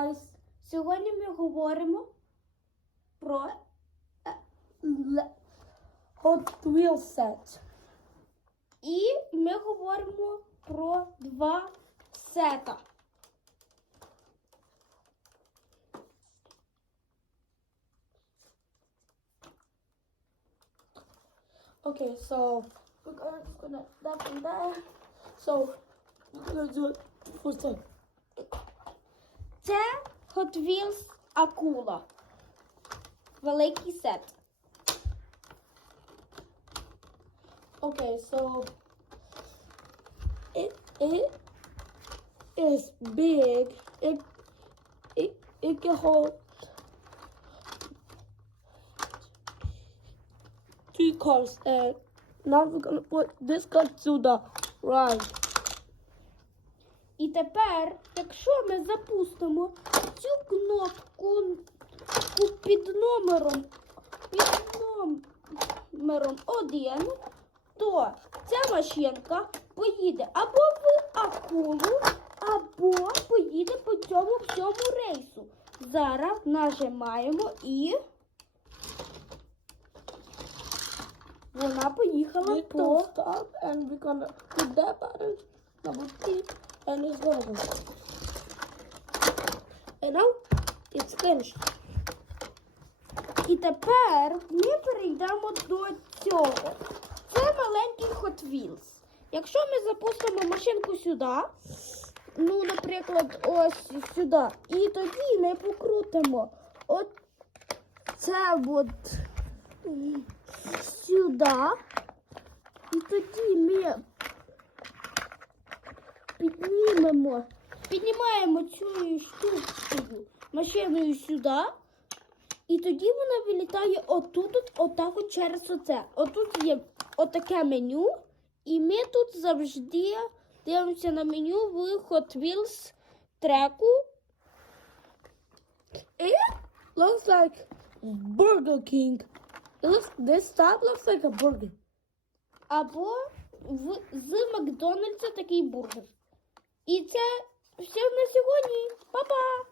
guys! Сьогодні ми говоримо про е, Hot Wheels set. І ми говоримо про два сета. Okay, so we're gonna, that from there. So we're gonna do it for second. Це Hot Wheels Акула. Великий сет. Okay, so it it is big. It it it can hold three cars and now we're gonna put this car to the right. Тепер, якщо ми запустимо цю кнопку під номером, під номером 1, то ця машинка поїде або в акулу, або поїде по цьому всьому рейсу. Зараз нажимаємо і вона поїхала по and we're gonna hit that button, double click, and it's gonna go. And now it's finished. І тепер ми перейдемо до цього. Це маленький Hot Wheels. Якщо ми запустимо машинку сюди, ну, наприклад, ось сюди, і тоді ми покрутимо от це от сюди, і тоді ми піднімемо, піднімаємо цю штукою машиною сюди, і тоді вона вилітає отут, от, отак от через оце. Отут є отаке меню, і ми тут завжди дивимося на меню в Hot Wheels треку. It looks like Burger King. Looks this stop looks like a burger. Або в, з Макдональдса такий бургер. І це все на сьогодні. Па-па!